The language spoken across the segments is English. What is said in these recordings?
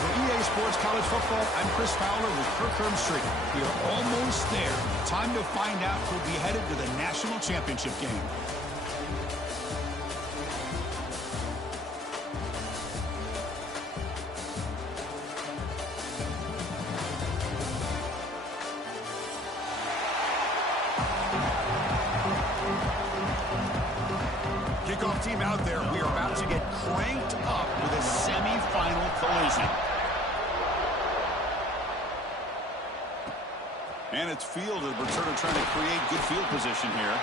For EA Sports College Football, I'm Chris Fowler with Kirk Herbstreit. We are almost there. Time to find out who'll be headed to the national championship game. Kickoff team out there. We are about to get cranked up with a semi-final collision. And it's fielded. We're sort of trying to create good field position here.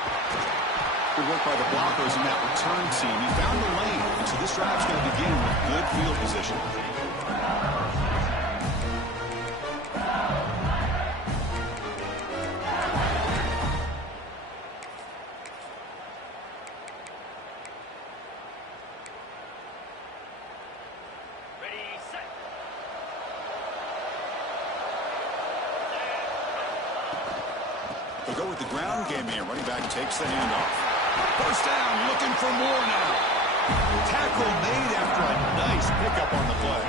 Good work by the blockers in that return team. He found the lane, and so this drive's going to begin with good field position. We'll go with the ground game here. Running back takes the handoff. First down, looking for more now. Tackle made after a nice pickup on the play.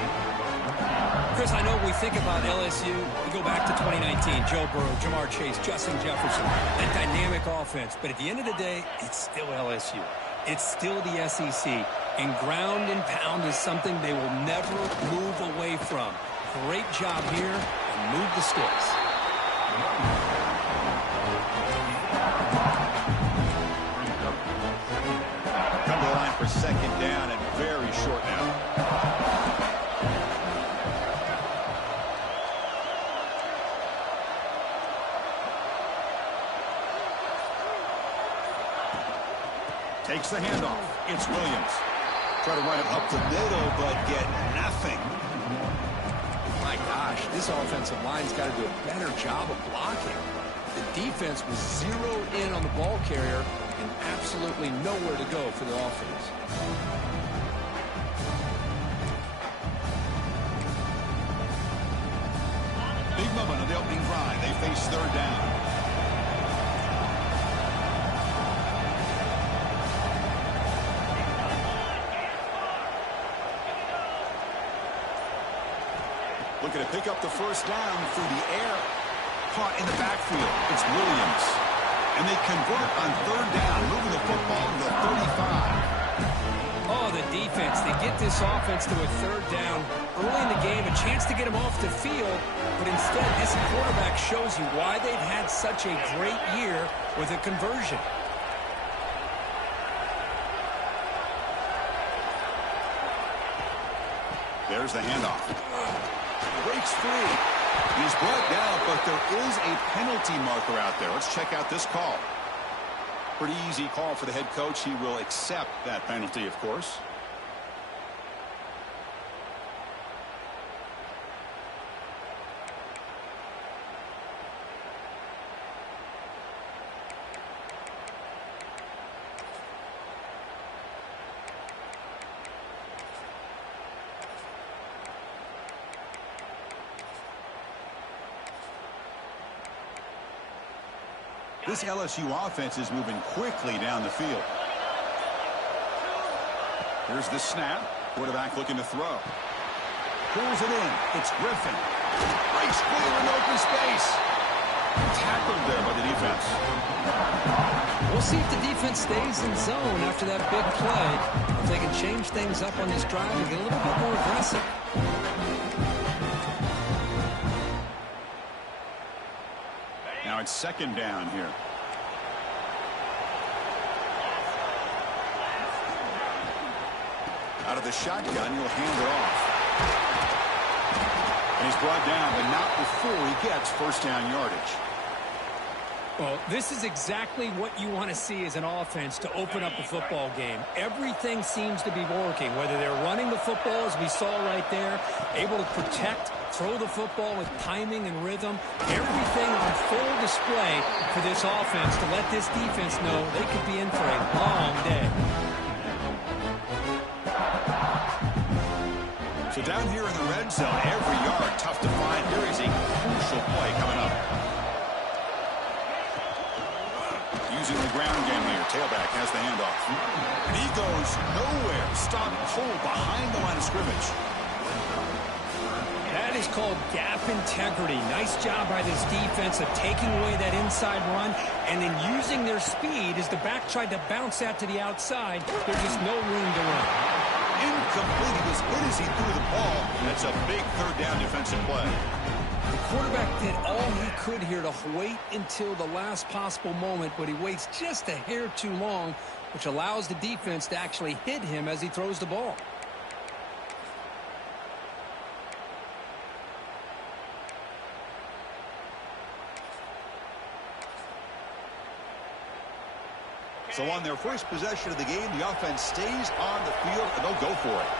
Chris, I know when we think about LSU, we go back to 2019. Joe Burrow, Jamar Chase, Justin Jefferson, that dynamic offense. But at the end of the day, it's still LSU. It's still the SEC. And ground and pound is something they will never move away from. Great job here, and move the sticks. Come to the line for second down and very short now. Takes the handoff. It's Williams. Try to run it up the middle, but get nothing. My gosh, this offensive line's got to do a better job of blocking. The defense was zeroed in on the ball carrier and absolutely nowhere to go for the offense. Big moment of the opening drive. They face third down. Looking to pick up the first down through the air. Caught in the backfield. It's Williams. And they convert on third down, moving the football to the 35. Oh, the defense. They get this offense to a third down early in the game, a chance to get them off the field. But instead, this quarterback shows you why they've had such a great year with a conversion. There's the handoff. Breaks free. He's brought down, but there is a penalty marker out there. Let's check out this call. Pretty easy call for the head coach. He will accept that penalty, of course. This LSU offense is moving quickly down the field. Here's the snap. Quarterback looking to throw. Pulls it in. It's Griffin. Breaks clear in open space. Tackled there by the defense. We'll see if the defense stays in zone after that big play. If they can change things up on this drive and get a little bit more aggressive. Now it's second down here. Out of the shotgun, he'll hand it off. And he's brought down, but not before he gets first down yardage. Well, this is exactly what you want to see as an offense to open up a football game. Everything seems to be working, whether they're running the football, as we saw right there, able to protect, throw the football with timing and rhythm. Everything on full display for this offense to let this defense know they could be in for a long day. So down here in the red zone, every yard tough to find. Here is a crucial play coming up. Using the ground game here. Tailback has the handoff. And he goes nowhere. Stop pull behind the line of scrimmage. is called gap integrity. Nice job by this defense of taking away that inside run and then using their speed as the back tried to bounce that to the outside. There's just no room to run. Incomplete. He was hit as he threw the ball. That's a big third down defensive play. The quarterback did all he could here to wait until the last possible moment, but he waits just a hair too long, which allows the defense to actually hit him as he throws the ball. So on their first possession of the game, the offense stays on the field, and they'll go for it.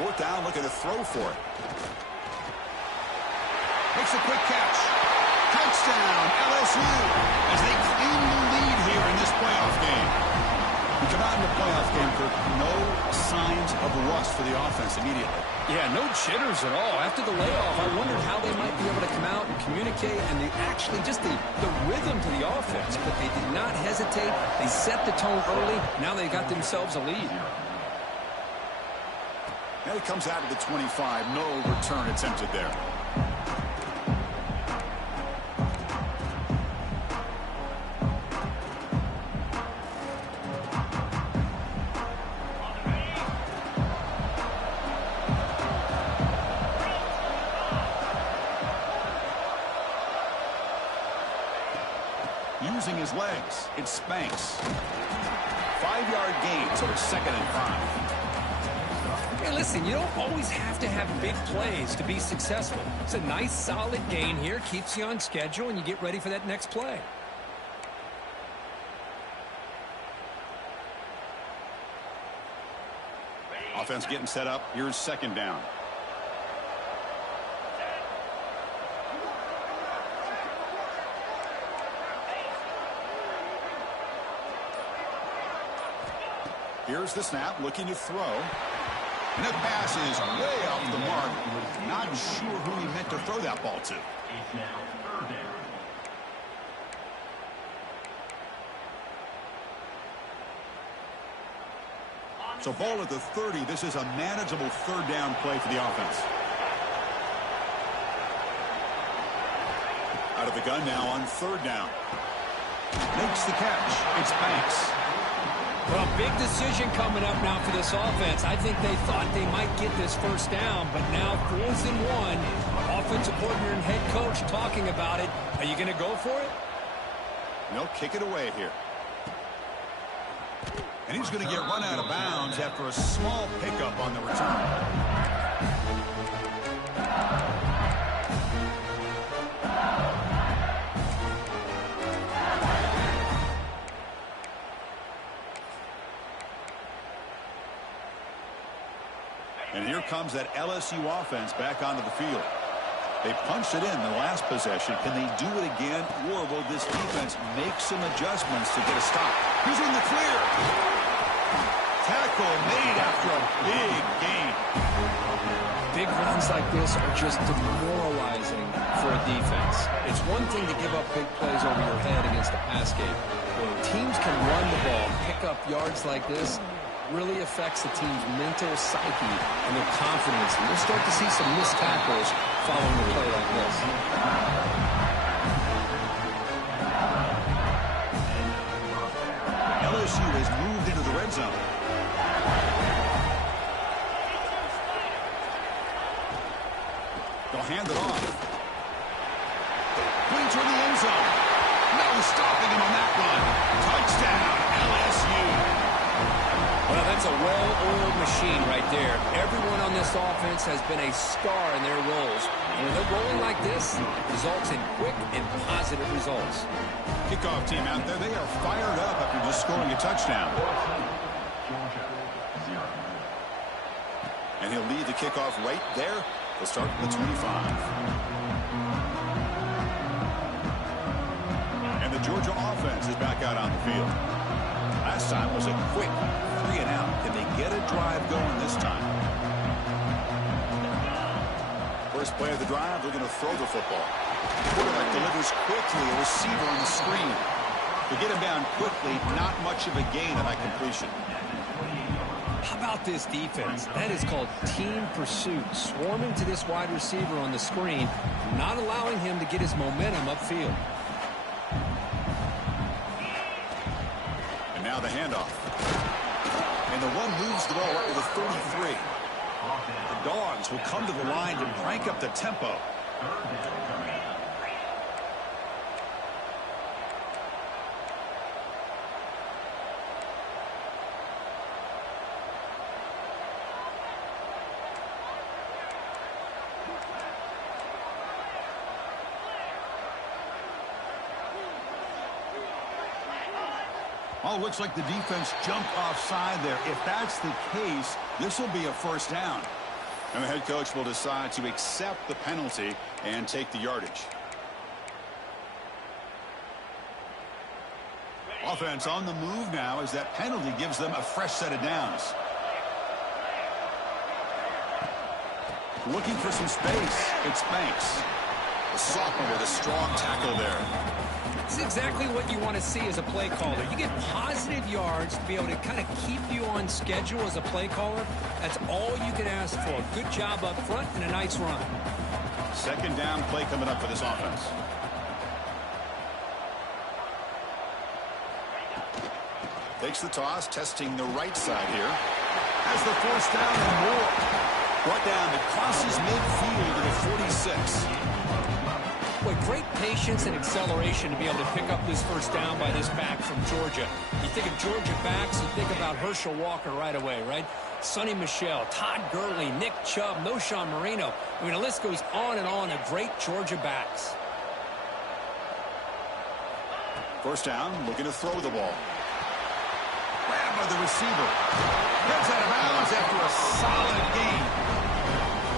Fourth down, looking to throw for it. Makes a quick catch. Touchdown, LSU, as they claim the lead here in this playoff game. We come out in the playoff game, Kirk, no signs of rust for the offense immediately. Yeah, no jitters at all. After the layoff, I wondered how they might be able to come out and communicate and just the rhythm to the offense. But they did not hesitate. They set the tone early. Now they got themselves a lead. Now he comes out of the 25. No return attempted there. Using his legs, it's Spanks. 5-yard gain, so it's 2nd and 5. Hey, listen, you don't always have to have big plays to be successful. It's a nice, solid gain here, keeps you on schedule, and you get ready for that next play. Offense getting set up. Here's 2nd down. Here's the snap, looking to throw. And that pass is way off the mark. Not sure who he meant to throw that ball to. So ball at the 30. This is a manageable 3rd down play for the offense. Out of the gun now on 3rd down. Makes the catch. It's Banks. Well, big decision coming up now for this offense. I think they thought they might get this 1st down, but now 4th and 1. Offensive coordinator and head coach talking about it. Are you going to go for it? No, kick it away here. And he's going to get run out of bounds after a small pickup on the return. And here comes that LSU offense back onto the field. They punched it in the last possession. Can they do it again, or will this defense make some adjustments to get a stop? He's in the clear. Tackle made after a big gain. Big runs like this are just demoralizing for a defense. It's one thing to give up big plays over your head against the pass game. When teams can run the ball, pick up yards like this, really affects the team's mental psyche and their confidence. And you'll start to see some missed tackles following a play like this. LSU has moved into the red zone. They'll hand it off. Going toward the end zone. No stopping him on that one. Touchdown, LSU. Well, that's a well-oiled machine right there. Everyone on this offense has been a star in their roles. And when they're rolling like this, it results in quick and positive results. Kickoff team out there, they are fired up after just scoring a touchdown. And he'll lead the kickoff right there. They'll start at the 25. And the Georgia offense is back out on the field. Last time was a quick 3-and-out. Can they get a drive going this time? First play of the drive, they're going to throw the football. Quarterback delivers quickly, a receiver on the screen. To get him down quickly, not much of a gain on that completion. How about this defense? That is called team pursuit. Swarming to this wide receiver on the screen, not allowing him to get his momentum upfield. And now the handoff. And the one moves the ball up to the 33. The Dogs will come to the line to crank up the tempo. Oh, looks like the defense jumped offside there. If that's the case, this will be a first down. And the head coach will decide to accept the penalty and take the yardage. Offense on the move now as that penalty gives them a fresh set of downs. Looking for some space. It's Banks. The sophomore with a strong tackle there. This is exactly what you want to see as a play caller. You get positive yards to be able to kind of keep you on schedule as a play caller. That's all you can ask for. Good job up front and a nice run. Second down play coming up for this offense. Takes the toss, testing the right side here. Has the first down and more. Brought down, it crosses midfield to the 46. Boy, great patience and acceleration to be able to pick up this first down by this back from Georgia. You think of Georgia backs, you think about Herschel Walker right away, right? Sonny Michel, Todd Gurley, Nick Chubb, Noshawn Marino. I mean, the list goes on and on of great Georgia backs. First down, looking to throw the ball. Grab by the receiver. Gets out of bounds after a solid gain.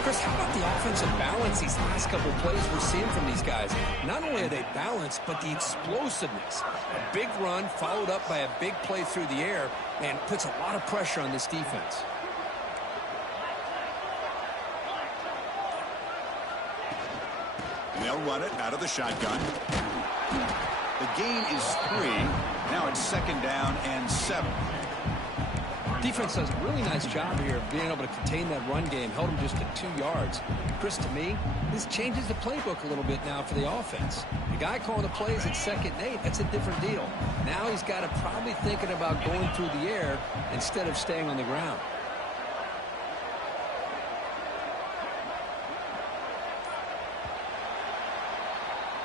Chris, how about the offensive balance these last couple of plays we're seeing from these guys? Not only are they balanced, but the explosiveness. A big run followed up by a big play through the air and puts a lot of pressure on this defense. And they'll run it out of the shotgun. The gain is 3. Now it's second down and 7. Defense does a really nice job here of being able to contain that run game. Held him just at 2 yards. Chris, to me, this changes the playbook a little bit now for the offense. The guy calling the plays at 2nd and 8, that's a different deal. Now he's got to probably thinking about going through the air instead of staying on the ground.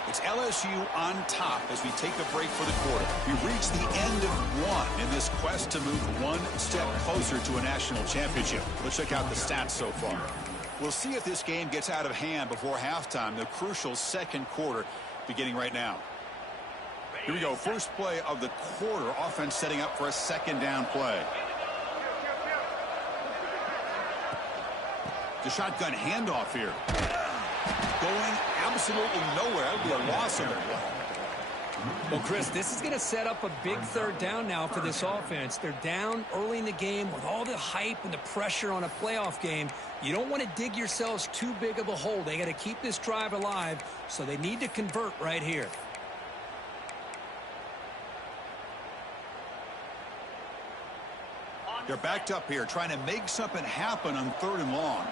It's LSU on top as we take a break for the quarter. We've reached the end of one in this quest to move one step closer to a national championship. Let's check out the stats so far. We'll see if this game gets out of hand before halftime, the crucial second quarter beginning right now. Here we go. First play of the quarter. Offense setting up for a second down play. The shotgun handoff here. Going absolutely nowhere. That would be a loss on their play. Well, Chris, this is going to set up a big third down now for this offense. They're down early in the game with all the hype and the pressure on a playoff game. You don't want to dig yourselves too big of a hole. They got to keep this drive alive, so they need to convert right here. They're backed up here, trying to make something happen on 3rd and long.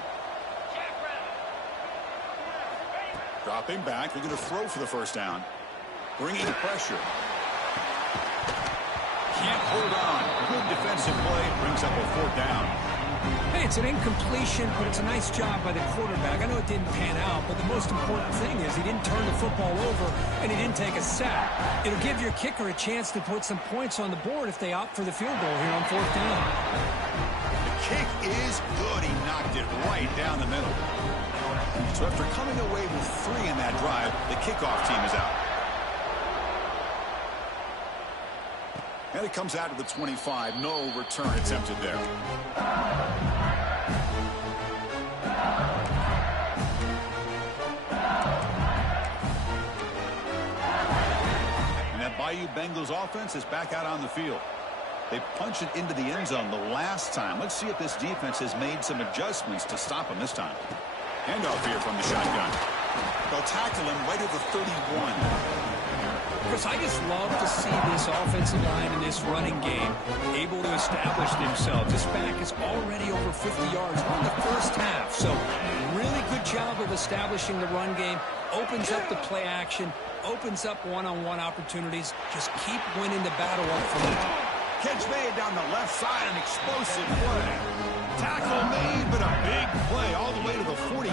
Dropping back, looking to throw for the first down. Bringing pressure. Can't hold on. Good defensive play. Brings up a 4th down. Hey, it's an incompletion, but it's a nice job by the quarterback. I know it didn't pan out, but the most important thing is he didn't turn the football over and he didn't take a sack. It'll give your kicker a chance to put some points on the board if they opt for the field goal here on 4th down. The kick is good. He knocked it right down the middle. So after coming away with 3 in that drive, the kickoff team is out. And it comes out to the 25. No return attempted there. And that Bayou Bengals offense is back out on the field. They punched it into the end zone the last time. Let's see if this defense has made some adjustments to stop them this time. Handoff here from the shotgun. They'll tackle him right at the 31. Chris, I just love to see this offensive line in this running game able to establish themselves. This back is already over 50 yards on the first half. So really good job of establishing the run game. Opens up the play action. Opens up one-on-one opportunities. Just keep winning the battle up front. Catch made down the left side, an explosive play. Tackle made, but a big play all the way to the 48.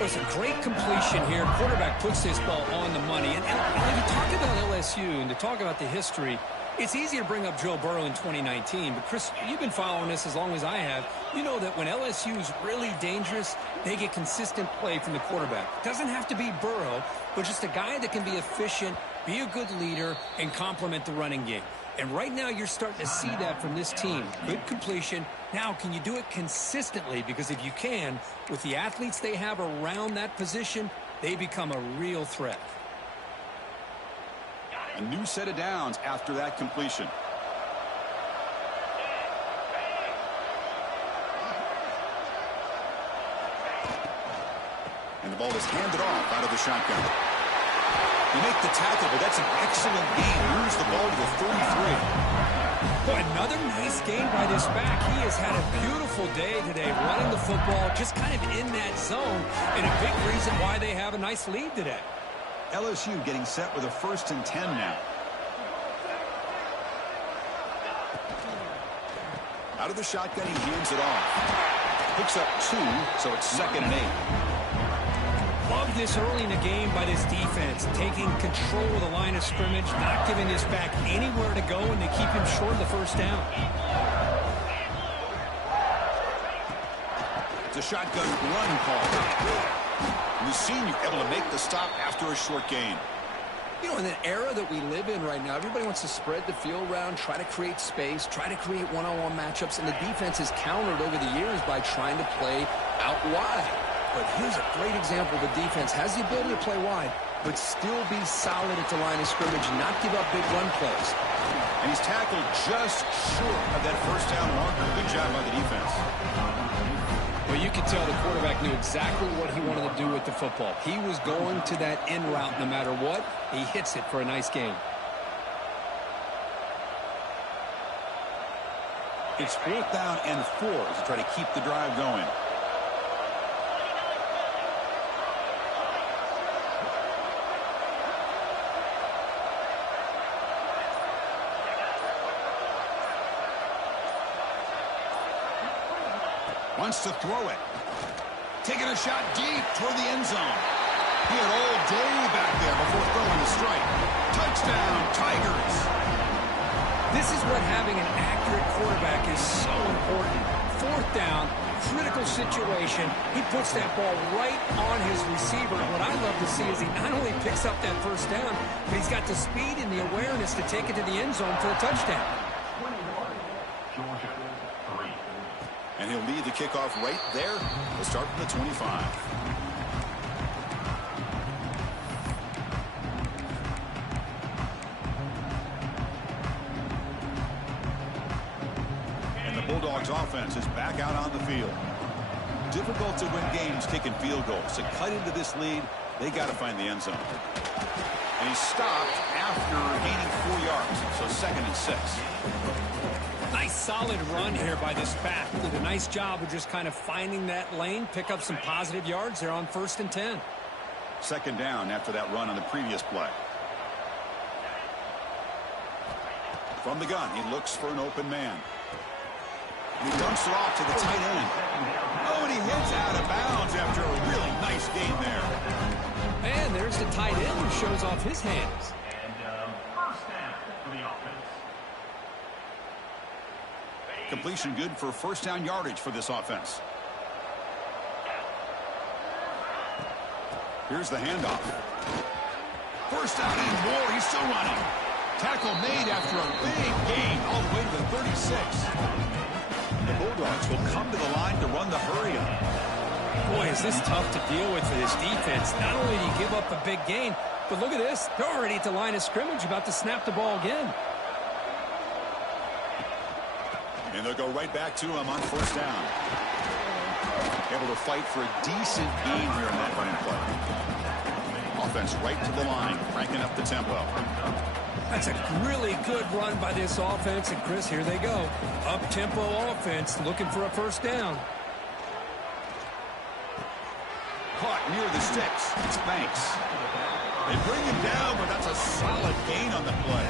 It's a great completion here. Quarterback puts this ball on the money. And when you talk about LSU and to talk about the history, it's easy to bring up Joe Burrow in 2019. But, Chris, you've been following this as long as I have. You know that when LSU is really dangerous, they get consistent play from the quarterback. Doesn't have to be Burrow, but just a guy that can be efficient, be a good leader, and complement the running game. And right now you're starting to see that from this team. Good completion. Now, can you do it consistently? Because if you can, with the athletes they have around that position, they become a real threat. A new set of downs after that completion. And the ball is handed off out of the shotgun. You make the tackle, but that's an excellent game. Moves the ball to the 33. Boy, another nice game by this back. He has had a beautiful day today running the football, just kind of in that zone, and a big reason why they have a nice lead today. LSU getting set with a 1st and 10 now. Out of the shotgun, he hands it off. Picks up 2, so it's 2nd and 8. Love this early in the game by this defense, taking control of the line of scrimmage, not giving this back anywhere to go, and they keep him short of the first down. It's a shotgun run call. The senior able to make the stop after a short gain. You know, in an era that we live in right now, everybody wants to spread the field around, try to create space, try to create one-on-one matchups, and the defense has countered over the years by trying to play out wide. But here's a great example. The defense has the ability to play wide, but still be solid at the line of scrimmage, not give up big run plays. And he's tackled just short of that first down marker. Good job by the defense. Well, you could tell the quarterback knew exactly what he wanted to do with the football. He was going to that in route no matter what. He hits it for a nice gain. It's 4th down and 4 to try to keep the drive going. Wants to throw it. Taking a shot deep toward the end zone. He had all day back there before throwing the strike. Touchdown, Tigers. This is what having an accurate quarterback is so important. 4th down, critical situation. He puts that ball right on his receiver. What I love to see is he not only picks up that first down, but he's got the speed and the awareness to take it to the end zone for the touchdown. And he'll lead the kickoff right there. We'll start from the 25. And the Bulldogs offense is back out on the field. Difficult to win games kicking field goals. To cut into this lead, they got to find the end zone. And he stopped after gaining 4 yards. So 2nd and 6. Nice solid run here by this back. Did a nice job of just kind of finding that lane, pick up some positive yards there on 1st and 10. 2nd down after that run on the previous play. From the gun, he looks for an open man. And he dumps it off to the tight end. Oh, and he hits out of bounds after a really nice gain there. And there's the tight end who shows off his hands. Completion good for 1st down yardage for this offense. Here's the handoff. 1st down and more. He's still running. Tackle made after a big gain all the way to the 36. The Bulldogs will come to the line to run the hurry up. Boy, is this tough to deal with for this defense. Not only do you give up a big gain, but look at this. They're already at the line of scrimmage about to snap the ball again. And they'll go right back to him on 1st down. Able to fight for a decent gain here in that running play. Offense right to the line, cranking up the tempo. That's a really good run by this offense. And, Chris, here they go. Up-tempo offense looking for a first down. Caught near the sticks. It's Banks. They bring him down, but that's a solid gain on the play.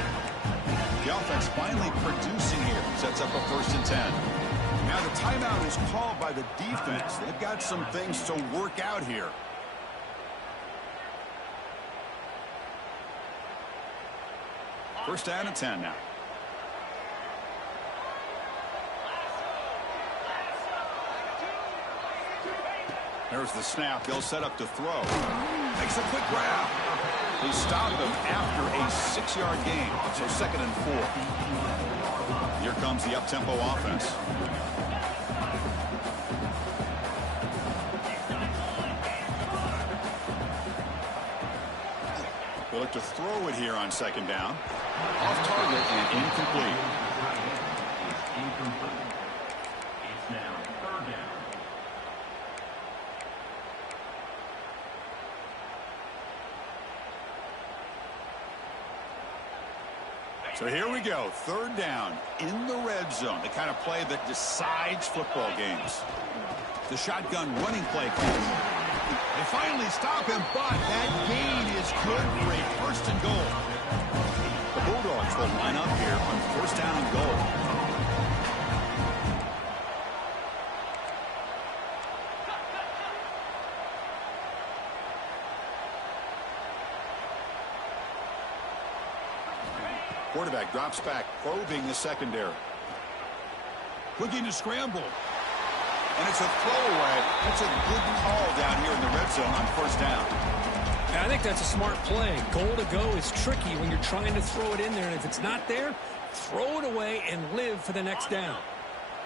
The offense finally producing here. Sets up a 1st and 10. Now the timeout is called by the defense. They've got some things to work out here. First down and 10 now. There's the snap. They'll set up to throw. Makes a quick grab. They stop him after a 6-yard gain. So 2nd and 4. Here comes the up-tempo offense. They look to throw it here on 2nd down. Off target and incomplete. It's now 3rd down. So here we go, 3rd down in the red zone, the kind of play that decides football games. The shotgun running play call. They finally stop him, but that gain is good for a 1st and goal. The Bulldogs will line up here on 1st down and goal. Quarterback drops back, probing the secondary. Looking to scramble. And it's a throwaway. That's a good call down here in the red zone on 1st down. I think that's a smart play. Goal to go is tricky when you're trying to throw it in there. And if it's not there, throw it away and live for the next down.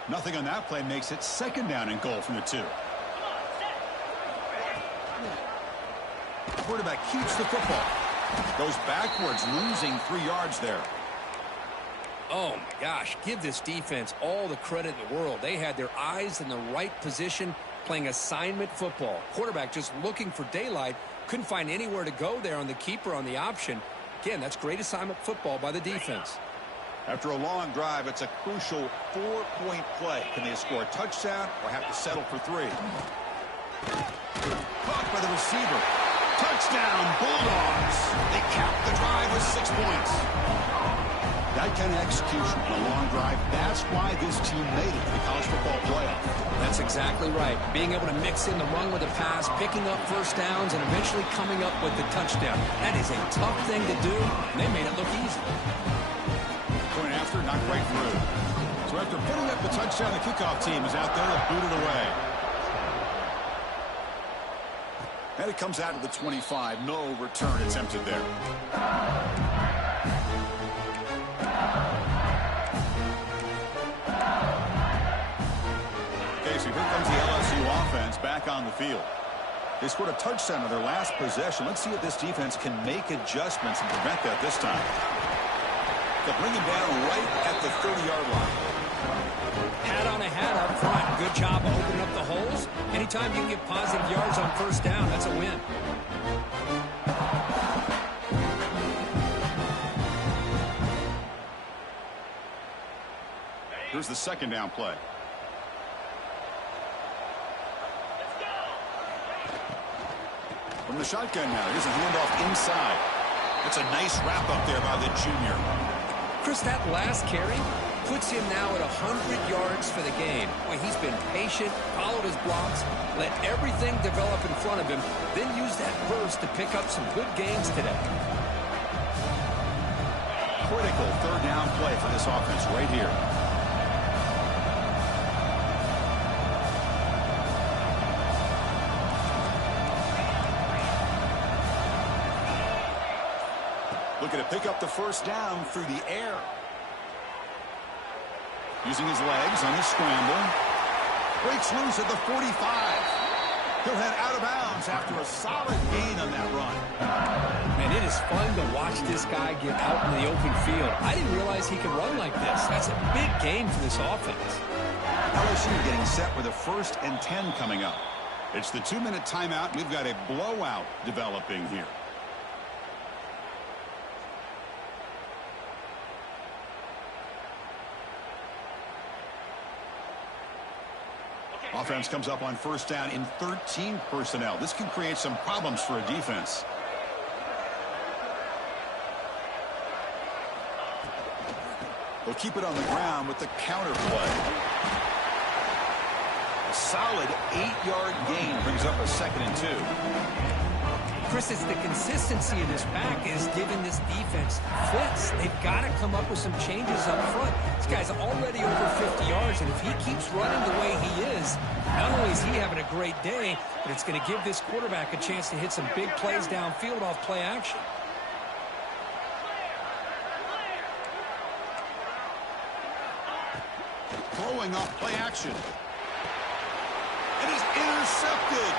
Nothing on that play makes it 2nd down and goal from the 2. Quarterback keeps the football. Goes backwards, losing 3 yards there. Oh, my gosh. Give this defense all the credit in the world. They had their eyes in the right position playing assignment football. Quarterback just looking for daylight. Couldn't find anywhere to go there on the keeper on the option. Again, that's great assignment football by the defense. After a long drive, it's a crucial 4-point play. Can they score a touchdown or have to settle for 3? Caught by the receiver. Touchdown, Bulldogs. They cap the drive with 6 points. That kind of execution on a long drive, that's why this team made it to the college football playoff. That's exactly right. Being able to mix in the run with the pass, picking up 1st downs, and eventually coming up with the touchdown. That is a tough thing to do, and they made it look easy. Going after, not quite through. So after putting up the touchdown, the kickoff team is out there to boot it away. And it comes out of the 25. No return attempted there. Okay, so here comes the LSU offense back on the field. They scored a touchdown on their last possession. Let's see if this defense can make adjustments and prevent that this time. They'll bring him down right at the 30-yard line. Hat on a hat up front. Good job of opening up the holes. Anytime you can get positive yards on 1st down, that's a win. Here's the 2nd down play. From the shotgun now, here's a handoff inside. That's a nice wrap up there by the junior. Chris, that last carry puts him now at 100 yards for the game. Boy, he's been patient, followed his blocks, let everything develop in front of him, then used that burst to pick up some good gains today. Critical 3rd down play for this offense right here. Looking to pick up the 1st down through the air. Using his legs on the scramble. Breaks loose at the 45. He'll head out of bounds after a solid gain on that run. Man, it is fun to watch this guy get out in the open field. I didn't realize he could run like this. That's a big gain for this offense. LSU getting set with a 1st and 10 coming up. It's the 2-minute timeout. We've got a blowout developing here. Offense comes up on 1st down in 13 personnel. This can create some problems for a defense. They'll keep it on the ground with the counter play. A solid 8-yard gain brings up a 2nd and 2. Chris, it's the consistency of this back is giving this defense fits. They've got to come up with some changes up front. This guy's already over 50 yards, and if he keeps running the way he is, not only is he having a great day, but it's going to give this quarterback a chance to hit some big plays downfield off play action. Throwing off play action. It is intercepted.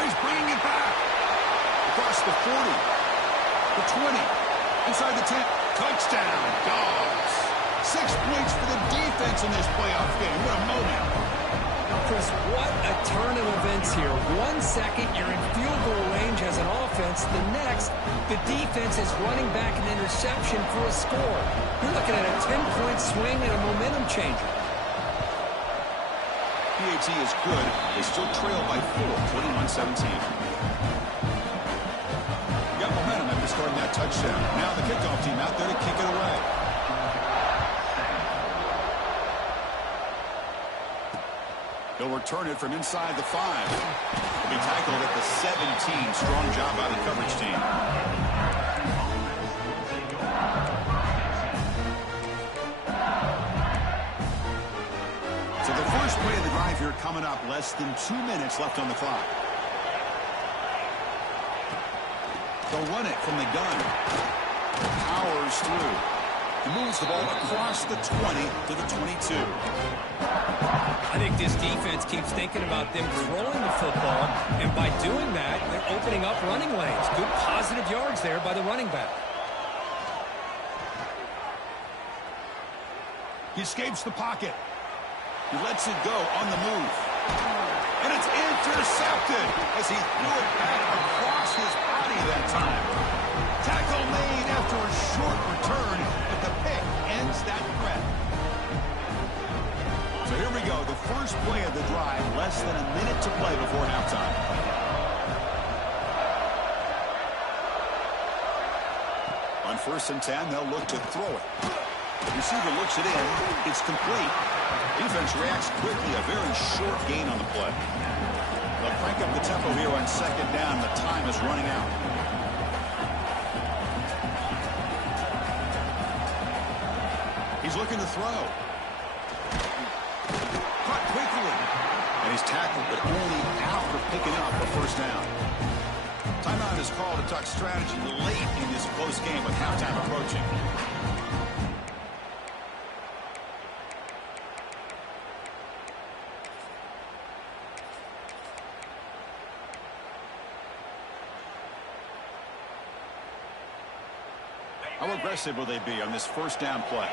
He's bringing it back. Across the 40. The 20. Inside the 10. Touchdown, Dogs. 6 points for the defense in this playoff game. What a moment. Now, Chris, what a turn of events here. 1 second, you're in field goal range as an offense. The next, the defense is running back an interception for a score. You're looking at a 10-point swing and a momentum changer. PAT is good. They still trail by 4, 21-17. Got momentum after scoring that touchdown. Now the kickoff team out there to kick it away. They'll return it from inside the 5. They'll be tackled at the 17. Strong job by the coverage team. So the first play of the drive here coming up. Less than 2 minutes left on the clock. They'll run it from the gun. Powers through. He moves the ball across the 20 to the 22. I think this defense keeps thinking about them throwing the football, and by doing that, they're opening up running lanes. Good positive yards there by the running back. He escapes the pocket. He lets it go on the move. And it's intercepted as he threw it back across his body that time. Tackle made after a short return, but the pick ends that threat. So here we go, the first play of the drive, less than a minute to play before halftime. On 1st and 10, they'll look to throw it. The receiver looks it in. It's complete. Defense reacts quickly. A very short gain on the play. They'll crank up the tempo here on 2nd down. The time is running out. He's looking to throw. Caught quickly. And he's tackled, but only after picking up a 1st down. Timeout is called to talk strategy late in this close game with halftime approaching. How aggressive will they be on this 1st down play?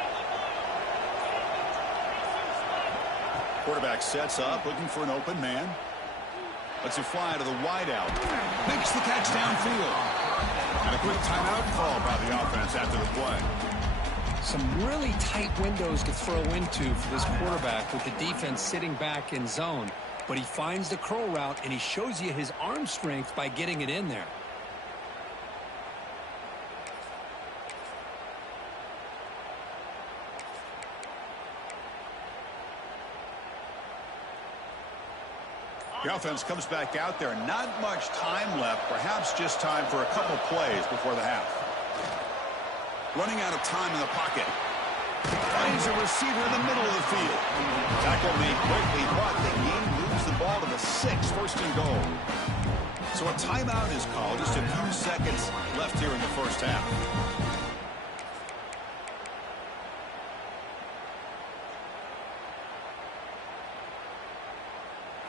Quarterback sets up, looking for an open man. Lets it fly to the wideout. Makes the catch downfield. And a quick timeout call by the offense after the play. Some really tight windows to throw into for this quarterback with the defense sitting back in zone. But he finds the curl route, and he shows you his arm strength by getting it in there. The offense comes back out there. Not much time left. Perhaps just time for a couple plays before the half. Running out of time in the pocket. Finds a receiver in the middle of the field. Tackle made quickly, but the game moves the ball to the 6, 1st and goal. So a timeout is called. Just a few seconds left here in the 1st half.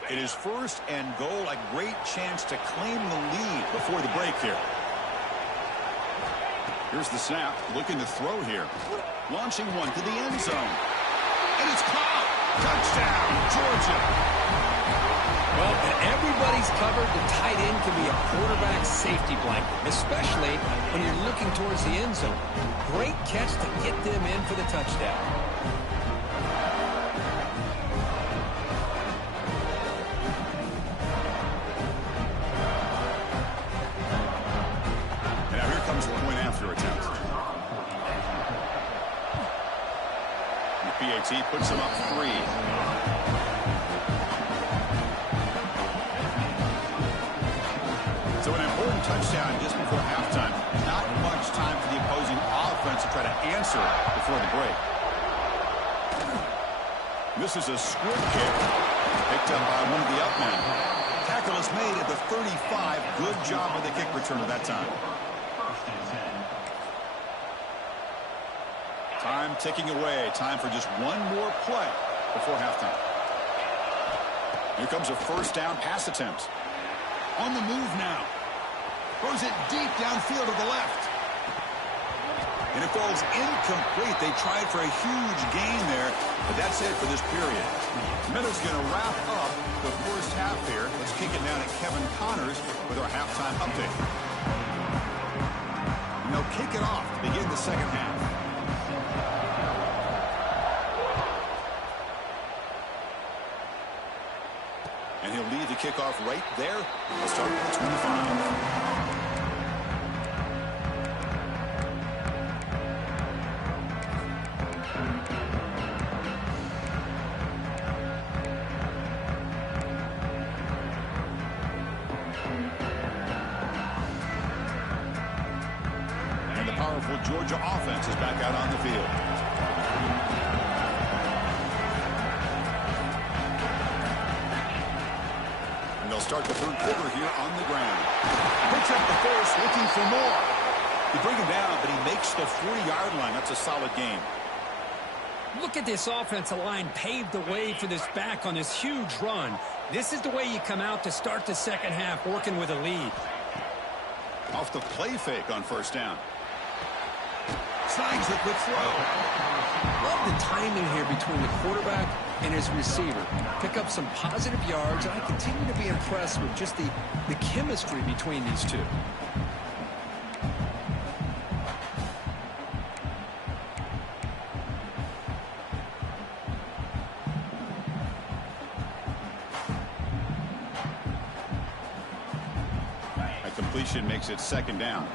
It is 1st and goal, a great chance to claim the lead before the break here. Here's the snap, looking to throw here. Launching one to the end zone. And it's caught. Touchdown, Georgia. Well, when everybody's covered, the tight end can be a quarterback's safety blanket, especially when you're looking towards the end zone. Great catch to get them in for the touchdown. And now here comes the point after attempt. The PAT puts him up 3. So an important touchdown just before halftime. Not much time for the opposing offense to try to answer before the break. This is a squib kick. Picked up by one of the up men. Tackle is made at the 35. Good job with the kick return at that time. Time ticking away. Time for just one more play before halftime. Here comes a first down pass attempt. On the move now. Throws it deep downfield to the left. And it falls incomplete. They tried for a huge gain there, but that's it for this period. Minutes going to wrap up the first half here. Let's kick it down at Kevin Connors with our halftime update. And they'll kick it off to begin the second half. And he'll lead the kickoff right there. We'll start at the 25. And the powerful Georgia offense is back out on the field. They'll start the third quarter here on the ground. Picks up the first, looking for more. They bring him down, but he makes the 40-yard line. That's a solid game. Look at this offensive line paved the way for this back on this huge run. This is the way you come out to start the second half, working with a lead. Off the play fake on first down. Snags the quick throw. Love the timing here between the quarterback and his receiver. Pick up some positive yards, and I continue to be impressed with just the chemistry between these two. That completion makes it second down.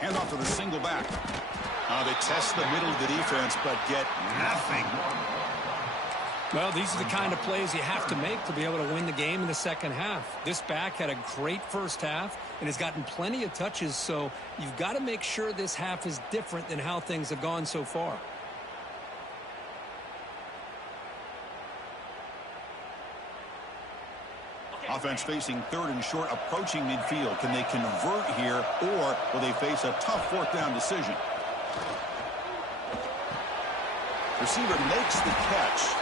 Hand off to the single back. They test the middle of the defense, but get nothing. Well, these are the kind of plays you have to make to be able to win the game in the second half. This back had a great first half and has gotten plenty of touches, so you've got to make sure this half is different than how things have gone so far. Offense facing third and short, approaching midfield. Can they convert here, or will they face a tough fourth down decision? Receiver makes the catch.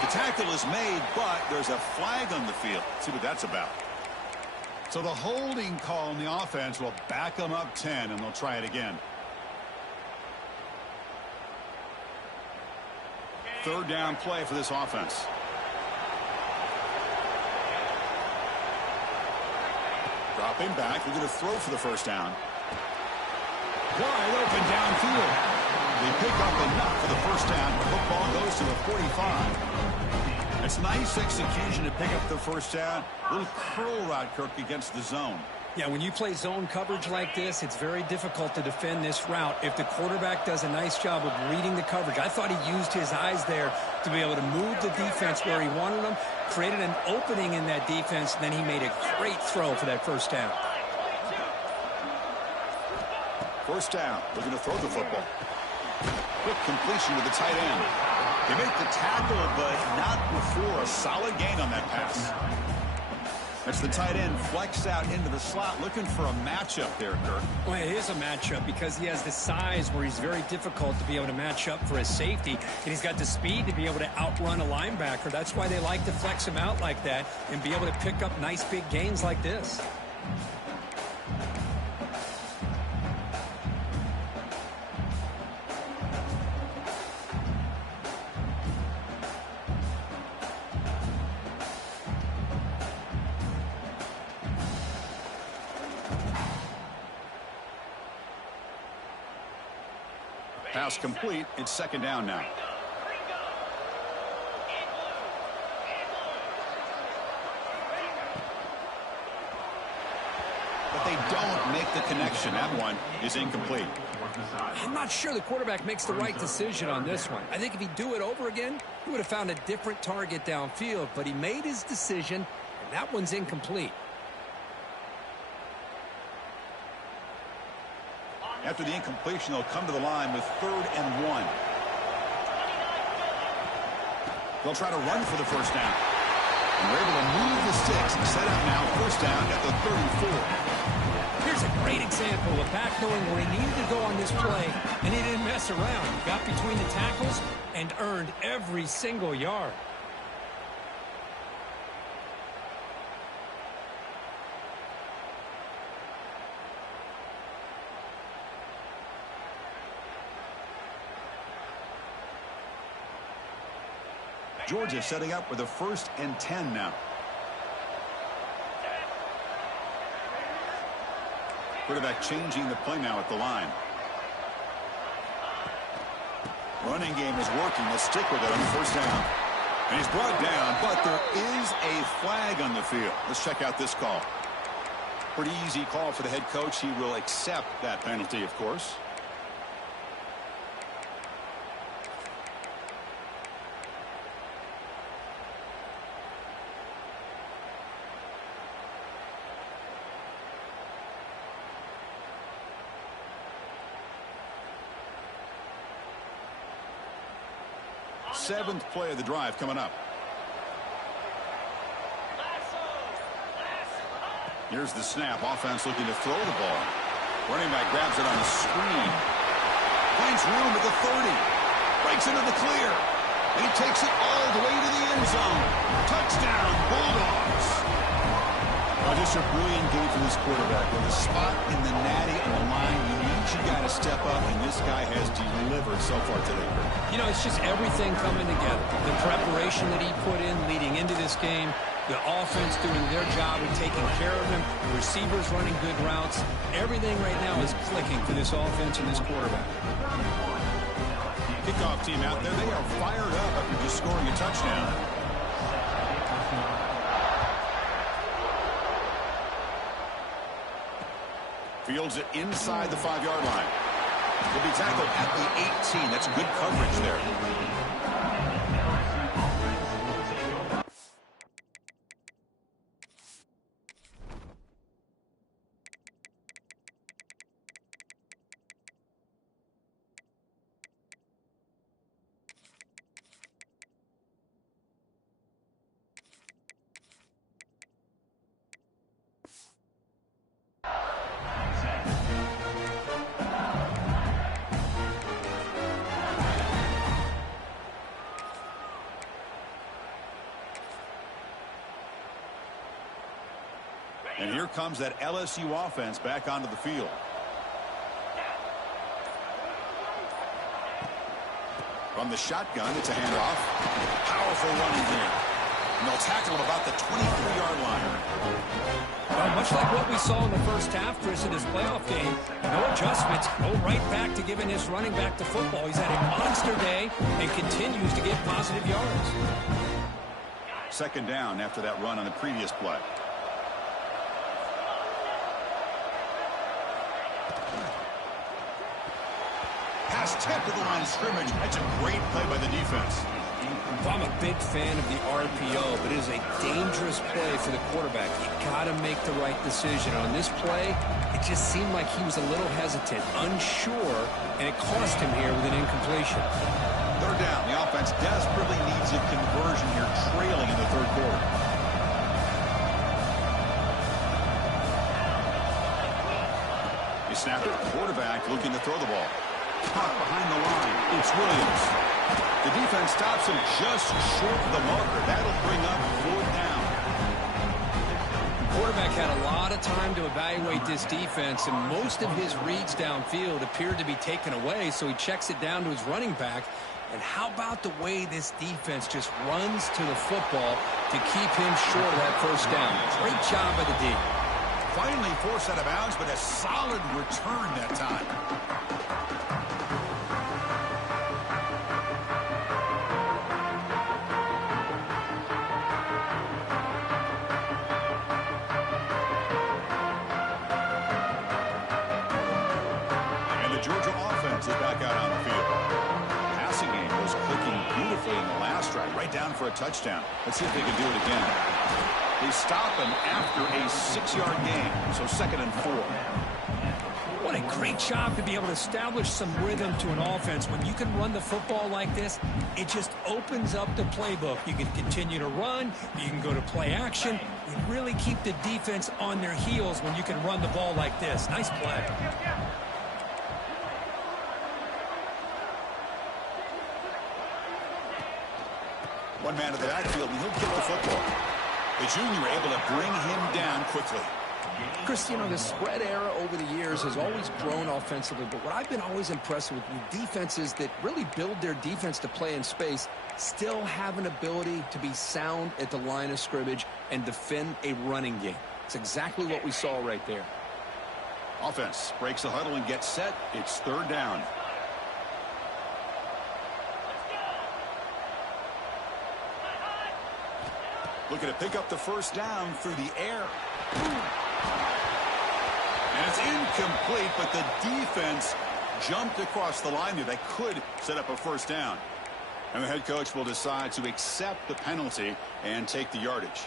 The tackle is made, but there's a flag on the field. Let's see what that's about. So the holding call on the offense will back them up 10, and they'll try it again. Third down play for this offense. Dropping back. They're going to throw for the first down. Wide open downfield. They pick up enough for the first down. Football goes to the 45. It's nice execution to pick up the first down. Little curl route, Kirk, against the zone. Yeah, when you play zone coverage like this, it's very difficult to defend this route if the quarterback does a nice job of reading the coverage. I thought he used his eyes there to be able to move the defense where he wanted them, created an opening in that defense, and then he made a great throw for that first down. First down. They're going to throw the football. Quick completion to the tight end. They make the tackle, but not before a solid gain on that pass. That's the tight end flexed out into the slot, looking for a matchup there, Kirk. Well, it is a matchup because he has the size where he's very difficult to be able to match up for his safety, and he's got the speed to be able to outrun a linebacker. That's why they like to flex him out like that and be able to pick up nice big gains like this. Pass complete. It's second down now. But they don't make the connection. That one is incomplete. I'm not sure the quarterback makes the right decision on this one. I think if he'd do it over again, he would have found a different target downfield, but he made his decision, and that one's incomplete. After the incompletion, they'll come to the line with 3rd and 1. They'll try to run for the first down. And they're able to move the sticks and set up now first down at the 34. Here's a great example of back knowing where he needed to go on this play, and he didn't mess around. He got between the tackles and earned every single yard. Georgia setting up with a 1st and 10 now. Quarterback changing the play now at the line. Running game is working. Let's stick with it on the first down. And he's brought down, but there is a flag on the field. Let's check out this call. Pretty easy call for the head coach. He will accept that penalty, of course. Seventh play of the drive coming up. Here's the snap. Offense looking to throw the ball. Running back grabs it on the screen. Finds room at the 30. Breaks into the clear. And he takes it all the way to the end zone. Touchdown, Bulldogs. Just a brilliant game for this quarterback. With a spot in the natty on the line, you got to step up, and this guy has delivered so far today. You know, it's just everything coming together. The preparation that he put in leading into this game, the offense doing their job of taking care of him, the receivers running good routes. Everything right now is clicking for this offense and this quarterback. Kickoff team out there, they are fired up after just scoring a touchdown. Fields it inside the 5-yard line. He'll be tackled at the 18. That's good coverage there. And here comes that LSU offense back onto the field. From the shotgun, it's a handoff. Powerful running game. And they'll tackle him about the 23-yard line. Well, much like what we saw in the first half, Chris, in this playoff game, no adjustments, go right back to giving this running back to football. He's had a monster day and continues to get positive yards. Second down after that run on the previous play. Pass tipped to the line of scrimmage. That's a great play by the defense. I'm a big fan of the RPO, but it is a dangerous play for the quarterback. You got to make the right decision. On this play, it just seemed like he was a little hesitant, unsure, and it cost him here with an incompletion. Third down. The offense desperately needs a conversion here, trailing in the third quarter. You snap it. Quarterback looking to throw the ball. Caught behind the line. It's Williams. The defense stops him just short of the marker. That'll bring up 4th down. Quarterback had a lot of time to evaluate this defense, and most of his reads downfield appeared to be taken away, so he checks it down to his running back. And how about the way this defense just runs to the football to keep him short of that 1st down? Great job by the D. Finally forced out of bounds, but a solid return that time. And the Georgia offense is back out on the field. Passing game was clicking beautifully in the last drive, right down for a touchdown. Let's see if they can do it again. They stop him after a 6-yard gain, so 2nd and 4. What a great job to be able to establish some rhythm to an offense. When you can run the football like this, it just opens up the playbook. You can continue to run. You can go to play action. You really keep the defense on their heels when you can run the ball like this. Nice play. One man to the backfield, and he'll get the football. The junior able to bring him down quickly. Chris, you know, the spread era over the years has always grown offensively, but what I've been always impressed with defenses that really build their defense to play in space still have an ability to be sound at the line of scrimmage and defend a running game. It's exactly what we saw right there. Offense breaks the huddle and gets set. It's 3rd down. Looking to pick up the 1st down through the air. And it's incomplete, but the defense jumped across the line there. That could set up a 1st down. And the head coach will decide to accept the penalty and take the yardage.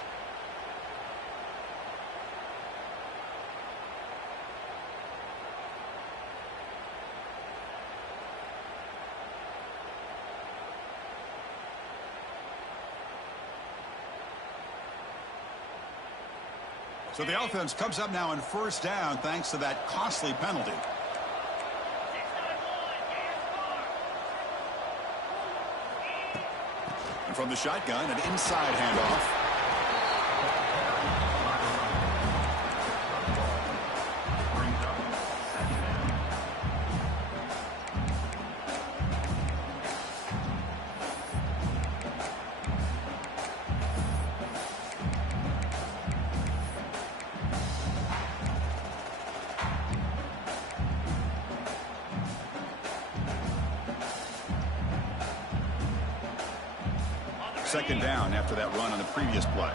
So the offense comes up now on 1st down thanks to that costly penalty. And from the shotgun, an inside handoff. Second down after that run on the previous play.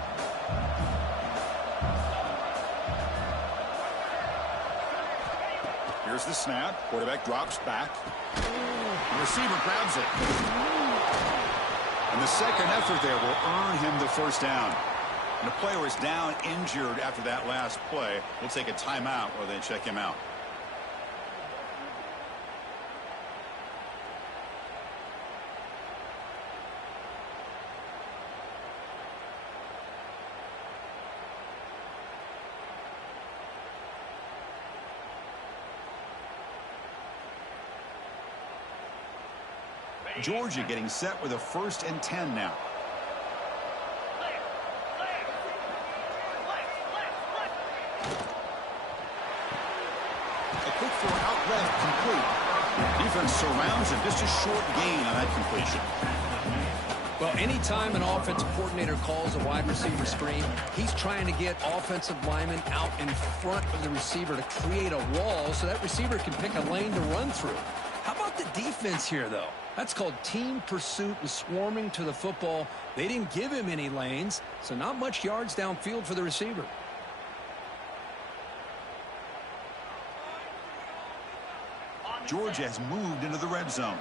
Here's the snap. Quarterback drops back. The receiver grabs it. And the second effort there will earn him the 1st down. And the player is down injured after that last play. We'll take a timeout or they check him out. Georgia getting set with a 1st and 10 now. A quick throw out left, complete. Defense surrounds him, just a short gain on that completion. Well, anytime an offensive coordinator calls a wide receiver screen, he's trying to get offensive linemen out in front of the receiver to create a wall so that receiver can pick a lane to run through. How about the defense here, though? That's called team pursuit and swarming to the football. They didn't give him any lanes, so not much yards downfield for the receiver. Georgia has moved into the red zone.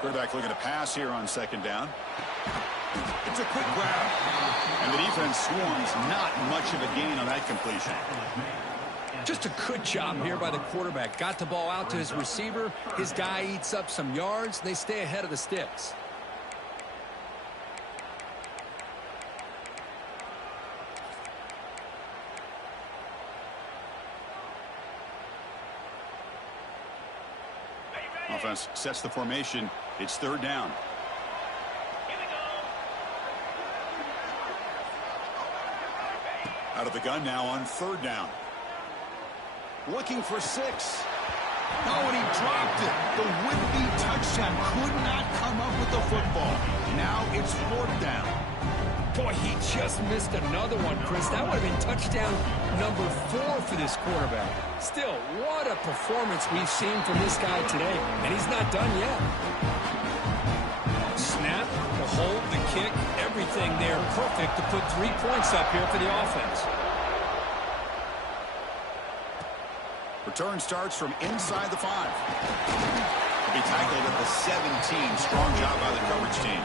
Quarterback looking to pass here on 2nd down. It's a quick grab. And the defense swarms, not much of a gain on that completion. Just a good job here by the quarterback. Got the ball out to his receiver. His guy eats up some yards. They stay ahead of the sticks. Offense sets the formation. It's third down. Out of the gun now on third down. Looking for 6. Oh, and he dropped it. The would-be touchdown could not come up with the football. Now it's fourth down. Boy, he just missed another one, Chris. That would have been touchdown number 4 for this quarterback. Still, what a performance we've seen from this guy today. And he's not done yet. Snap, the hold, the kick, everything there perfect to put 3 points up here for the offense. Return starts from inside the 5. He'll be tackled at the 17. Strong job by the coverage team.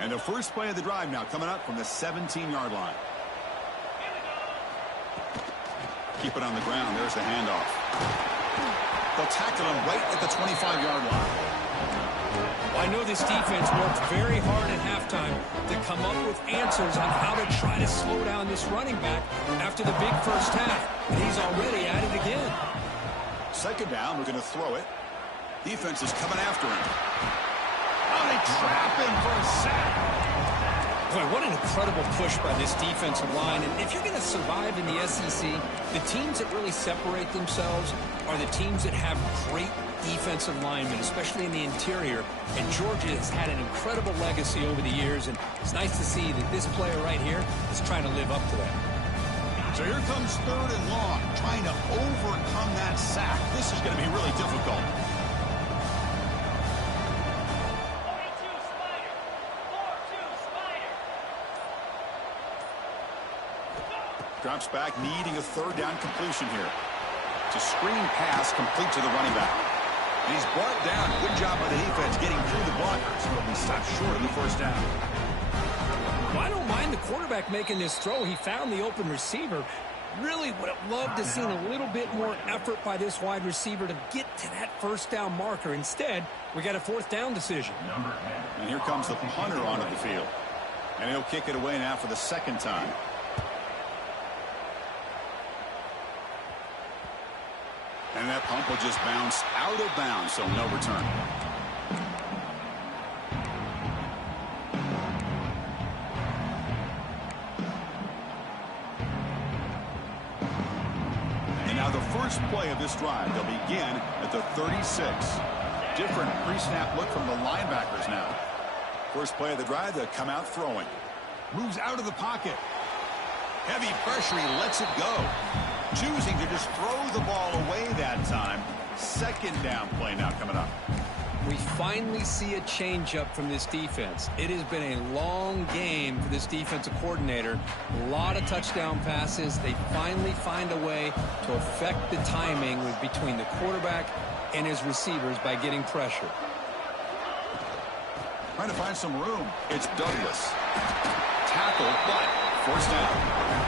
And the first play of the drive now coming up from the 17-yard line. Keep it on the ground. There's the handoff. They'll tackle him right at the 25-yard line. I know this defense worked very hard at halftime to come up with answers on how to try to slow down this running back after the big first half. And he's already at it again. Second down, we're going to throw it. Defense is coming after him. Oh, they trap him for a sack. Boy, what an incredible push by this defensive line. And if you're going to survive in the SEC, the teams that really separate themselves are the teams that have great defensive linemen, especially in the interior. And Georgia has had an incredible legacy over the years, and it's nice to see that this player right here is trying to live up to that. So here comes third and long, trying to overcome that sack. This is going to be really difficult. Drops back, needing a third down completion here. It's a screen pass complete to the running back. And he's brought down. Good job by the defense getting through the blockers, but he stopped short of the first down. Well, I don't mind the quarterback making this throw. He found the open receiver. Really would have loved to see a little bit more effort by this wide receiver to get to that first down marker. Instead, we got a fourth down decision. And here comes the punter onto the field. And he'll kick it away now for the second time. And that pump will just bounce out of bounds, so no return. And now the first play of this drive, they'll begin at the 36. Different pre-snap look from the linebackers now. First play of the drive, they'll come out throwing. Moves out of the pocket. Heavy pressure, he lets it go. Choosing to just throw the ball away that time. Second down play now coming up. We finally see a changeup from this defense. It has been a long game for this defensive coordinator. A lot of touchdown passes. They finally find a way to affect the timing between the quarterback and his receivers by getting pressure. Trying to find some room. It's Douglas. Tackled, but forced down.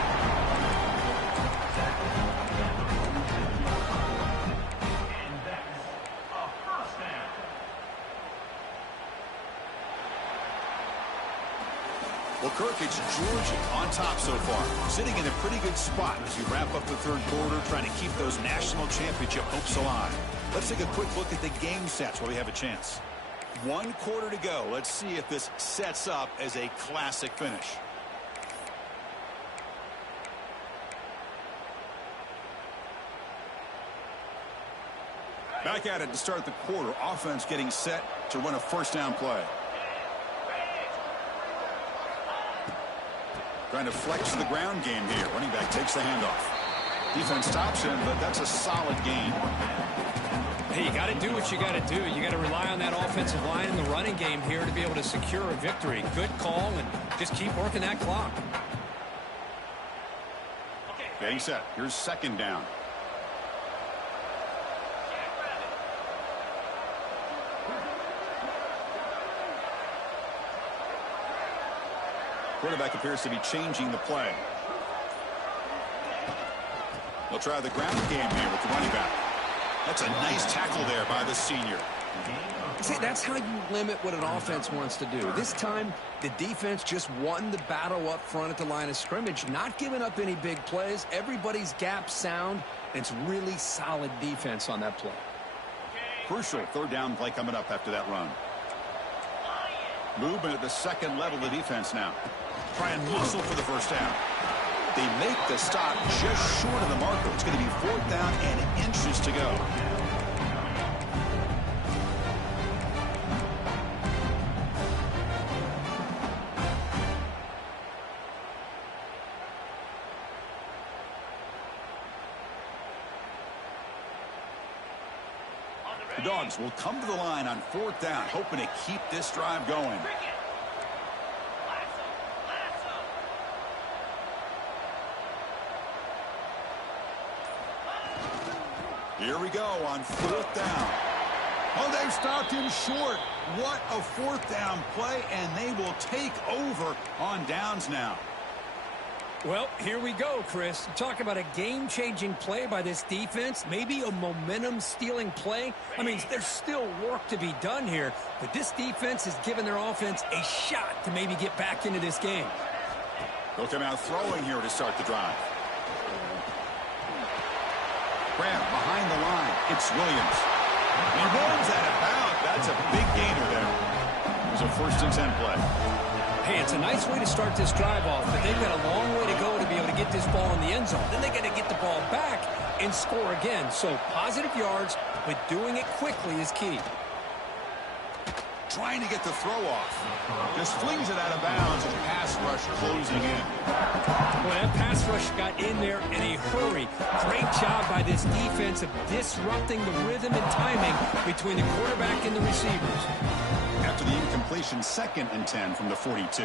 Well, Kirk, it's Georgia on top so far, sitting in a pretty good spot as we wrap up the third quarter, trying to keep those national championship hopes alive. Let's take a quick look at the game sets while we have a chance. 1 quarter to go. Let's see if this sets up as a classic finish. Back at it to start the quarter. Offense getting set to run a first down play. Trying to flex the ground game here. Running back takes the handoff. Defense stops him, but that's a solid gain. Hey, you got to do what you got to do. You got to rely on that offensive line in the running game here to be able to secure a victory. Good call, and just keep working that clock. Getting set. Here's second down. Quarterback appears to be changing the play. They'll try the ground game here with the running back. That's a nice tackle there by the senior. See, that's how you limit what an offense wants to do. This time, the defense just won the battle up front at the line of scrimmage, not giving up any big plays. Everybody's gap sound, and it's really solid defense on that play. Crucial third down play coming up after that run. Movement at the second level of the defense now. Try and muscle for the first down. They make the stop just short of the marker. It's going to be fourth down and inches to go. The Dogs will come to the line on fourth down, hoping to keep this drive going. Here we go on fourth down. Oh, they've stopped him short. What a fourth down play, and they will take over on downs now. Well, here we go, Chris. You talk about a game-changing play by this defense, maybe a momentum-stealing play. I mean, there's still work to be done here, but this defense has given their offense a shot to maybe get back into this game. They'll come out throwing here to start the drive. Grab behind the line. It's Williams. He runs out of bounds. That's a big gainer there. It was a 1st and 10 play. Hey, it's a nice way to start this drive off, but they've got a long way to go to be able to get this ball in the end zone. Then they got to get the ball back and score again. So positive yards, but doing it quickly is key. Trying to get the throw off. Just flings it out of bounds and pass rush closing in. Well, that pass rush got in there in a hurry. Great job by this defense of disrupting the rhythm and timing between the quarterback and the receivers. After the incompletion, 2nd and 10 from the 42.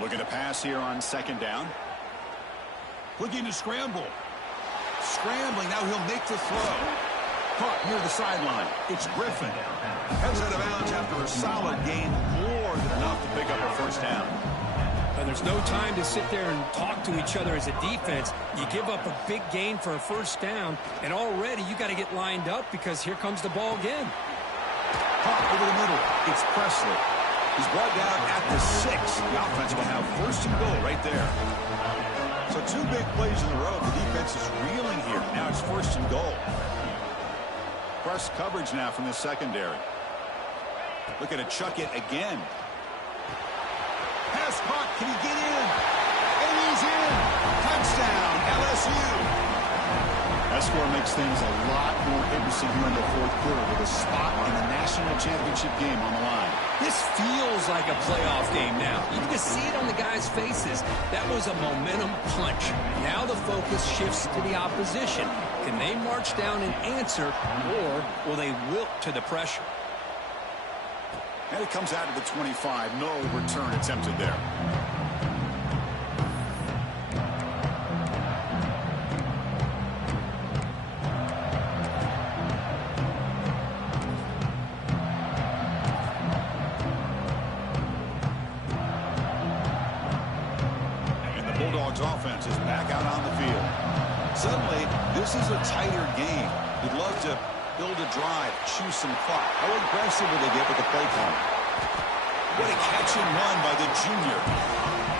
Looking to pass here on 2nd down. Looking to scramble. Scrambling, now he'll make the throw. Caught near the sideline. It's Griffin. Heads out of bounds after a solid gain, more than enough to pick up a 1st down. And there's no time to sit there and talk to each other as a defense. You give up a big gain for a 1st down, and already you got to get lined up because here comes the ball again. Caught over the middle. It's Presley. He's brought down at the 6. The offense will have 1st and goal right there. So 2 big plays in a row. The defense is reeling here. Now it's 1st and goal. Press coverage now from the secondary. Looking to chuck it again. Pass caught. Can he get in? And he's in. Touchdown, LSU. That score makes things a lot more interesting here in the 4th quarter with a spot in the national championship game on the line. This feels like a playoff game now. You can just see it on the guys' faces. That was a momentum punch. Now the focus shifts to the opposition. Can they march down and answer, or will they wilt to the pressure? And it comes out of the 25. No return attempted there. And the Bulldogs offense is back out on the field. Suddenly, this is a tighter game. You'd love to build a drive, choose some clock. How aggressive will they get with the play call? What a catch and run by the junior.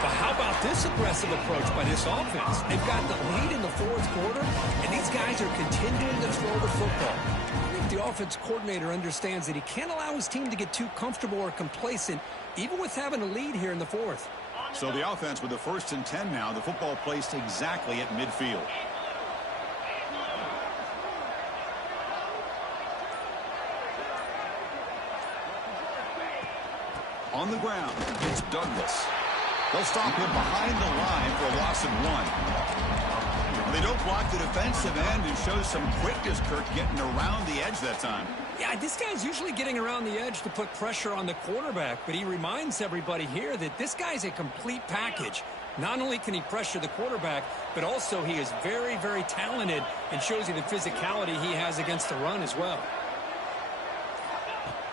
But how about this aggressive approach by this offense? They've got the lead in the 4th quarter, and these guys are continuing to throw the football. I think the offense coordinator understands that he can't allow his team to get too comfortable or complacent, even with having a lead here in the 4th. So the offense with the 1st and 10 now, the football placed exactly at midfield. On the ground, it's Douglas. They'll stop him behind the line for a loss of 1. They don't block the defensive end and show some quickness, Kirk, getting around the edge that time. Yeah, this guy's usually getting around the edge to put pressure on the quarterback, but he reminds everybody here that this guy's a complete package. Not only can he pressure the quarterback, but also he is very, very talented and shows you the physicality he has against the run as well.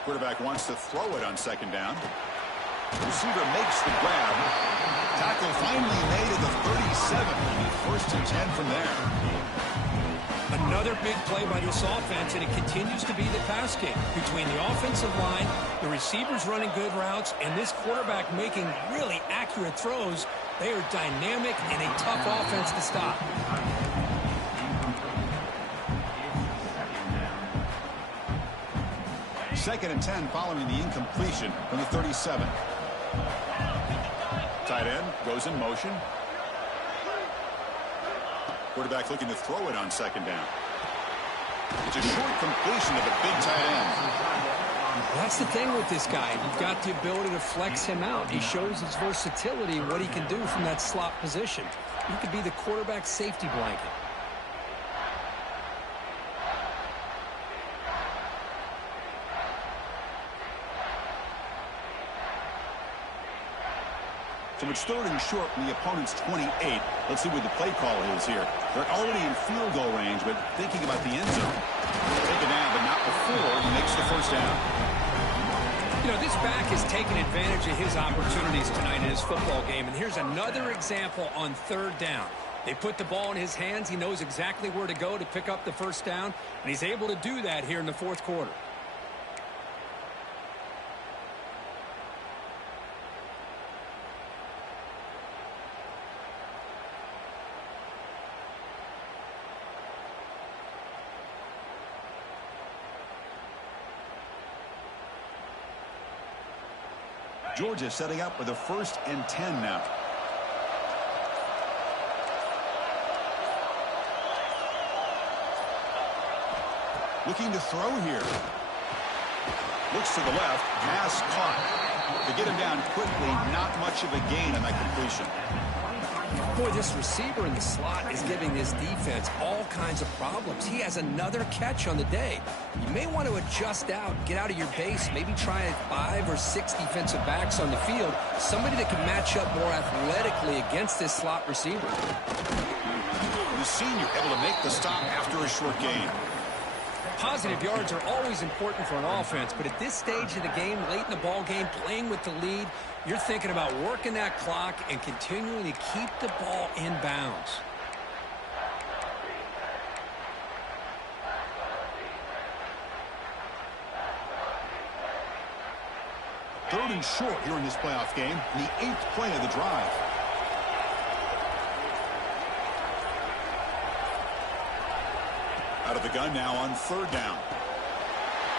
Quarterback wants to throw it on 2nd down. Receiver makes the grab. Tackle finally made at the 37. 1st and 10 from there. Another big play by this offense, and it continues to be the pass game between the offensive line, the receivers running good routes, and this quarterback making really accurate throws. They are dynamic and a tough offense to stop. Second and 10 following the incompletion from the 37. Tight end goes in motion. Quarterback looking to throw it on second down. It's a short completion of the big tight end. That's the thing with this guy. You've got the ability to flex him out. He shows his versatility, what he can do from that slot position. He could be the quarterback safety blanket. So it's third and short from the opponent's 28. Let's see what the play call is here. They're already in field goal range, but thinking about the end zone. Take it down, but not before he makes the first down. You know, this back has taken advantage of his opportunities tonight in his football game. And here's another example on third down. They put the ball in his hands. He knows exactly where to go to pick up the first down. And he's able to do that here in the fourth quarter. Georgia setting up for the 1st and 10 now. Looking to throw here. Looks to the left. Pass caught. To get him down quickly, not much of a gain on that completion. Boy, this receiver in the slot is giving this defense all kinds of problems. He has another catch on the day. You may want to adjust out, get out of your base, maybe try 5 or 6 defensive backs on the field, somebody that can match up more athletically against this slot receiver. The senior able to make the stop after a short gain. Positive yards are always important for an offense, but at this stage of the game, late in the ball game, playing with the lead, you're thinking about working that clock and continuing to keep the ball in bounds. Third and short here in this playoff game, the 8th play of the drive. Out of the gun now on third down.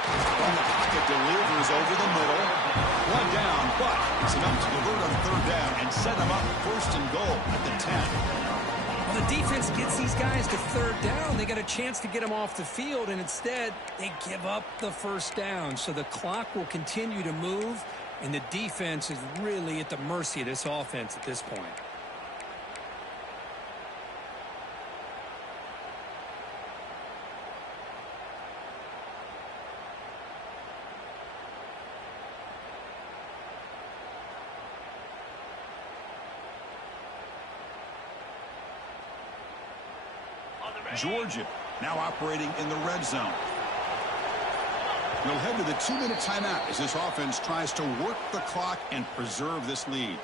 From the pocket, delivers over the middle. One down, but it's enough to convert on third down and set them up 1st and goal at the 10. Well, the defense gets these guys to third down. They got a chance to get them off the field, and instead they give up the first down. So the clock will continue to move, and the defense is really at the mercy of this offense at this point. Georgia now operating in the red zone. We'll head to the 2-minute timeout as this offense tries to work the clock and preserve this lead.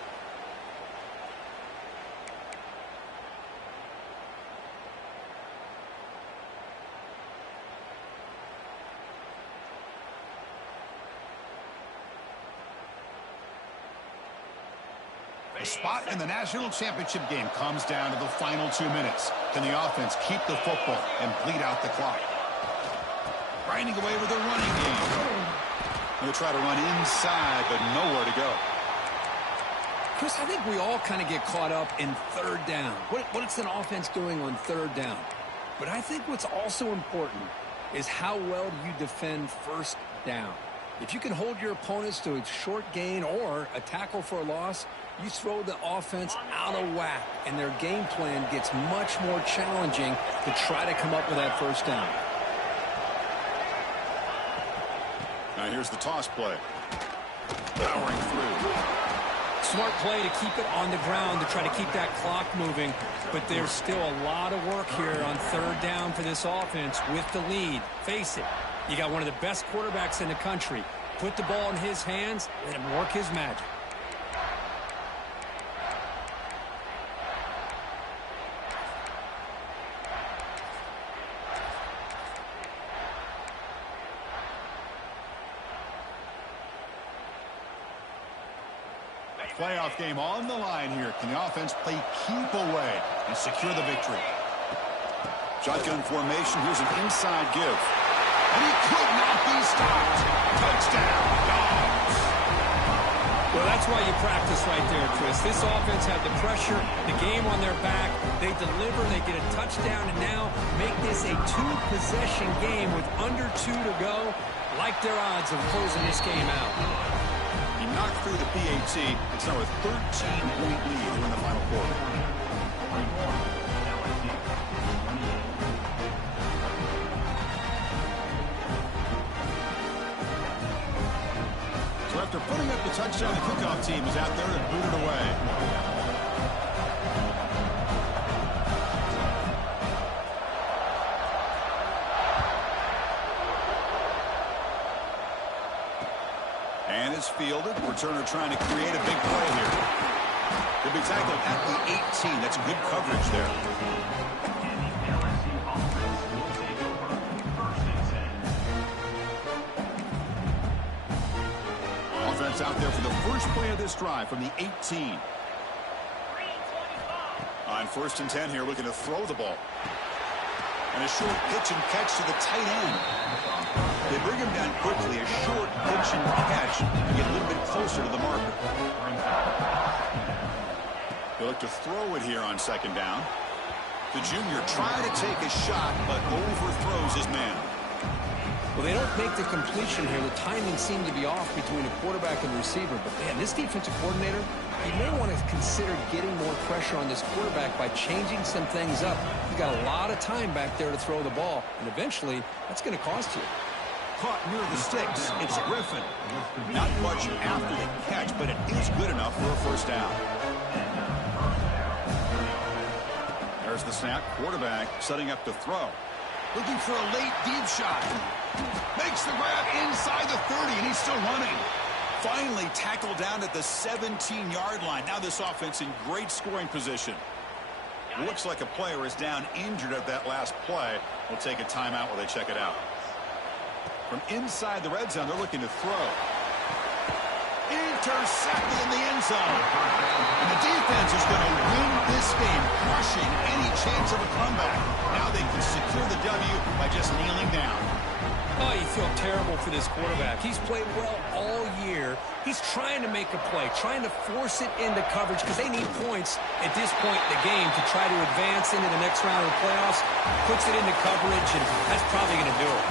The spot in the national championship game comes down to the final 2 minutes. Can the offense keep the football and bleed out the clock? Grinding away with a running game. They'll try to run inside, but nowhere to go. Chris, I think we all kind of get caught up in third down. What's an offense doing on third down? But I think what's also important is how well do you defend first down. If you can hold your opponents to a short gain or a tackle for a loss, you throw the offense out of whack, and their game plan gets much more challenging to try to come up with that first down. Now here's the toss play. Powering through. Smart play to keep it on the ground to try to keep that clock moving, but there's still a lot of work here on third down for this offense with the lead. Face it, you got one of the best quarterbacks in the country. Put the ball in his hands, let him work his magic. Playoff game on the line here. Can the offense play keep away and secure the victory? Shotgun formation. Here's an inside give. And he could not be stopped. Touchdown, Dogs. Well, that's why you practice right there, Chris. This offense had the pressure, the game on their back. They deliver, they get a touchdown, and now make this a two-possession game with under 2 to go. Like their odds of closing this game out. He knocked through the PAT. It's now a 13-point lead in the final quarter. So after putting up the touchdown, the kickoff team is out there and booted away. And is fielded. Returner trying to create a big play here. He'll be tackled at the 18. That's good coverage there. Offense out there for the first play of this drive from the 18. On 1st and 10 here, looking to throw the ball. And a short pitch and catch to the tight end. They bring him down quickly. A short pitch and catch to get a little bit closer to the marker. They look to throw it here on 2nd down. The junior trying to take a shot, but overthrows his man. Well, they don't make the completion here. The timing seemed to be off between a quarterback and receiver. But, man, this defensive coordinator, he may want to consider getting more pressure on this quarterback by changing some things up. He's got a lot of time back there to throw the ball, and eventually that's going to cost you. Caught near the sticks. It's Griffin. Not much after the catch, but it is good enough for a 1st down. There's the snap. Quarterback setting up to throw. Looking for a late deep shot. Makes the grab inside the 30, and he's still running. Finally tackled down at the 17-yard line. Now this offense in great scoring position. Looks like a player is down injured at that last play. We'll take a timeout while they check it out. From inside the red zone, they're looking to throw. Intercepted in the end zone. And the defense is going to win this game, crushing any chance of a comeback. Now they can secure the W by just kneeling down. Oh, you feel terrible for this quarterback. He's played well all year. He's trying to make a play, trying to force it into coverage because they need points at this point in the game to try to advance into the next round of the playoffs. Puts it into coverage, and that's probably going to do it.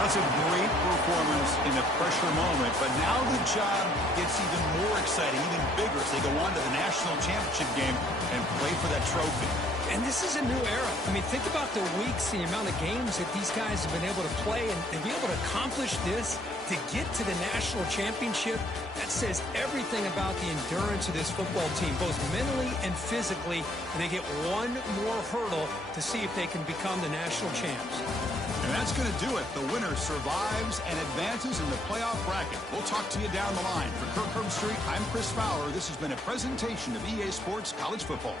That's a great performance in a pressure moment, but now the job gets even more exciting, even bigger as they go on to the national championship game and play for that trophy. And this is a new era. I mean, think about the weeks, the amount of games that these guys have been able to play and be able to accomplish this, to get to the national championship. That says everything about the endurance of this football team, both mentally and physically. And they get one more hurdle to see if they can become the national champs. And that's going to do it. The winner survives and advances in the playoff bracket. We'll talk to you down the line. For Kirk Herbstreit, I'm Chris Fowler. This has been a presentation of EA Sports College Football.